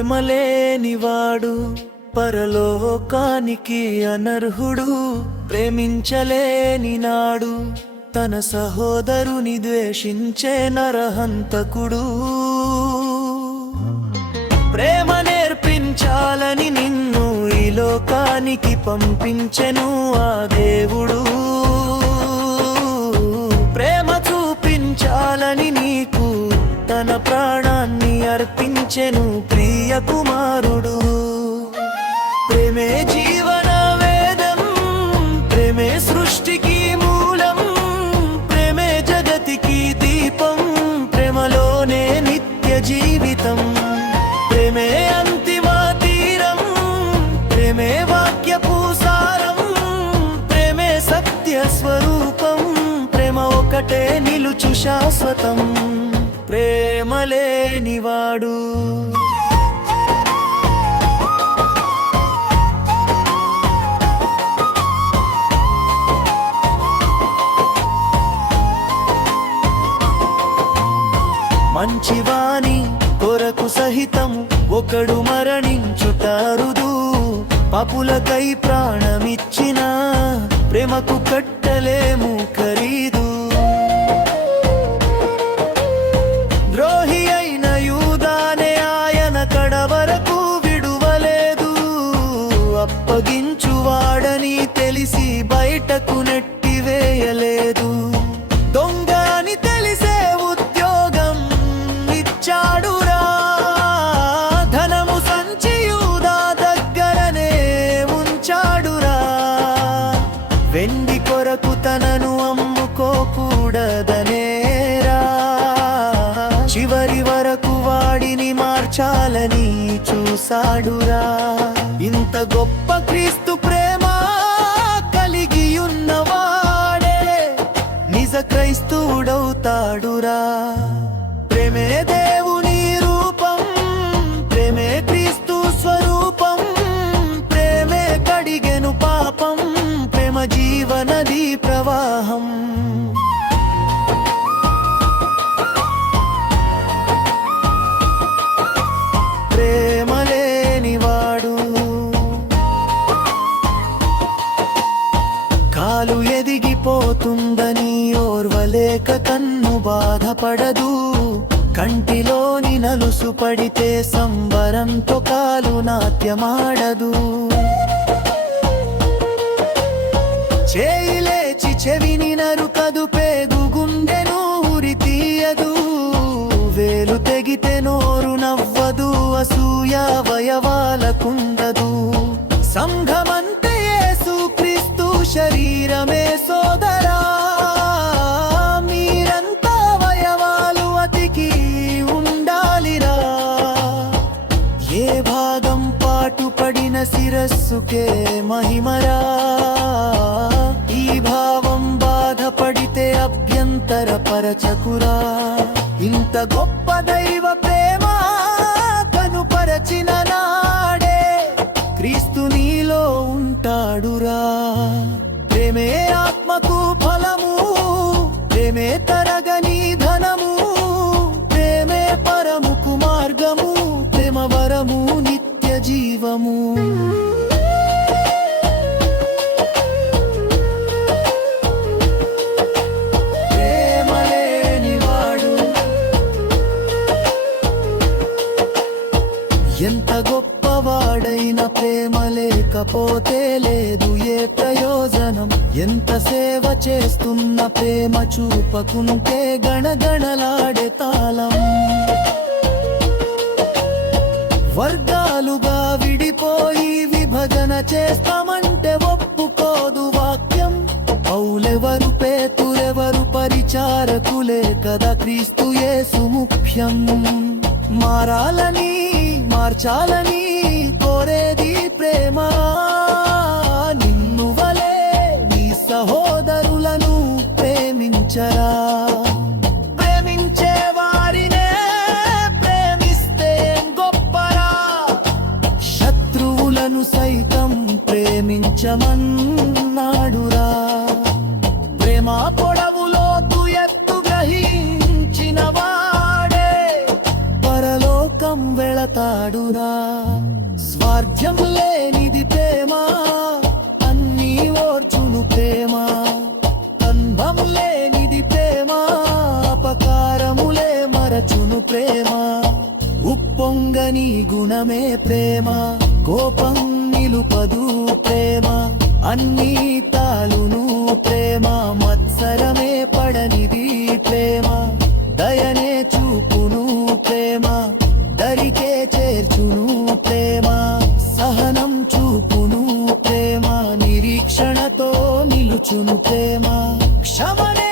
ప్రేమలేనివాడు పరలోకానికి అనర్హుడు ప్రేమించలేని నాడు తన సహోదరుని ద్వేషించే నరహంతకుడు. ప్రేమ నేర్పించాలని నిన్ను ఈ లోకానికి పంపించెను ఆ దేవుడు. ప్రేమ చూపించాలని నీకు తన ప్రాణాన్ని అర్పించెను ప్రియ కుమారుడు. ప్రేమే జీవన వేదం ప్రేమే సృష్టికి మూలం ప్రేమే జగతికి దీపం ప్రేమలోనే నిత్య జీవితం. ప్రేమే అంతిమ తీరం ప్రేమే వాక్యపు సారం ప్రేమే సత్య స్వరూపం ప్రేమ ఒకటే నిలుచు శాశ్వతం. ప్రేమ లేనివాడు మంచివాని కొరకు సహితం ఒకడు మరణించుటారుదు. పపులకై ప్రాణమిచ్చిన ప్రేమకు కట్టలేము ఖరీదు. ద్రోహి అయిన యూదానే ఆయన కడవరకు విడువలేదు. అప్పగించువాడని తెలిసి బయటకు నెట్టివేయలేదు చివరి వరకు వాడిని మార్చాలని చూసాడురా ఇంత గొప్ప క్రీస్తు ప్రేమ కలిగి ఉన్నవాడే నిజ క్రైస్తవుడవుతాడురా. ప్రేమే దేవుని రూపం ప్రేమే క్రీస్తు స్వరూపం ప్రేమే కడిగెను పాపం ప్రేమ జీవన దీప ఎదిగిపోతుందని ఓర్వలేక కన్ను బాధపడదు. కంటిలోని నలుసు పడితే సంబరంతో కాలు నాట్యమాడదు. చేయి లేచి చెవిని నరుకదు పేగు గుండెని శిరస్సుకే మహిమరా. ఈ భావం బాధపడితే అభ్యంతర పరచకురా. ఇంత గొప్ప దైవ ప్రేమ కనుపరచిన నాడే క్రీస్తు నీలో ఉంటాడురా. ప్రేమే ఆత్మకు ఫలము ప్రేమే తరగని ధనము ప్రేమే పరముకు మార్గము ప్రేమ వరము నిత్య జీవము. ఎంత గొప్పవాడైన ప్రేమ లేకపోతే లేదు ఏ ప్రయోజనం? ఎంత సేవ చేస్తున్న ప్రేమ చూపకుంటే గణగణలాడే తాళం. వర్గాలుగా విడిపోయి విభజన చేస్తామంటే ఒప్పుకోదు వాక్యం. పౌలెవరు పేతురెవరు పరిచారకులే కదా క్రీస్తు యేసు ముఖ్యం. మారాలని మార్చాలని కోరేది ప్రేమ. నిన్ను వలే నీ సహోదరులను ప్రేమించరా. ప్రేమించే వారినే ప్రేమిస్తే గొప్పరా. శత్రువులను సైతం ప్రేమించమన్ వాడురా స్వార్థ్యం లేనిది ప్రేమ అన్నీ ఓర్చును ప్రేమ. అన్భం లేనిది ప్రేమ అపకారములే మరచును ప్రేమ. ఉప్పొంగని గుణమే ప్రేమ కోపం నిలుపదు ప్రేమ. అన్నీ తాలును ప్రేమ మత్సరమే పడనిది ప్రేమ. దయనే చూపును ప్రేమ. নতুন প্রেমা সামনে